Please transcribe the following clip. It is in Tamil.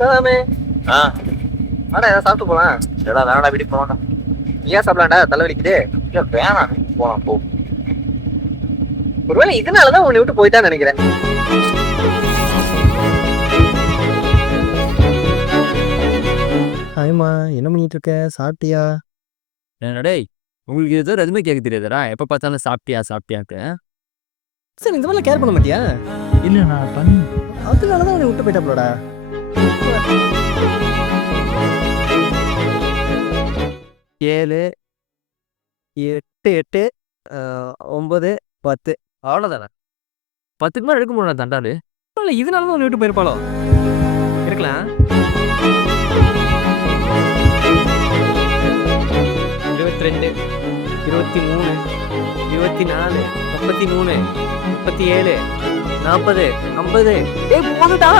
கிளம்பு. ஆ வாடா ஏதாவது சாப்பிட்டு போலாம். எடா வேணடா வீட்டுக்கு போகணும். ஏன் சாப்பிடலாம்டா, தலைவலிக்குது. இல்லை வேணாம் வீட்டுக்கு போகலாம் போ. ஒருவேளை இதனாலதான் உன்னை விட்டு போயிட்டான்னு நினைக்கிறேன். ஹாய்மா, என்ன பண்ணிட்டு இருக்க? சாப்பிட்டியா? டேய், உங்களுக்கு ஏதோ எதுவுமே கேட்க தெரியாதுடா. எப்போ பார்த்தாலும் சாப்பிட்டியா சாப்பிட்டியான்ட்டு. சரி, இந்த மாதிரிலாம் கேர் பண்ண மாட்டியா? இல்லை நான் பண்ண அதனாலதான் உன்னை விட்டு போயிட்டாப்லடா. 7 8 8 9 10 அவ்வளோதானே. 10க்கு மேலே எடுக்க முடியல தண்டாலு. இல்லை, இதனால தான் உன்னை விட்டு போயிருப்பாளோ? இருக்கலாம். 22 23 24 33 37 40 50. போதுடா.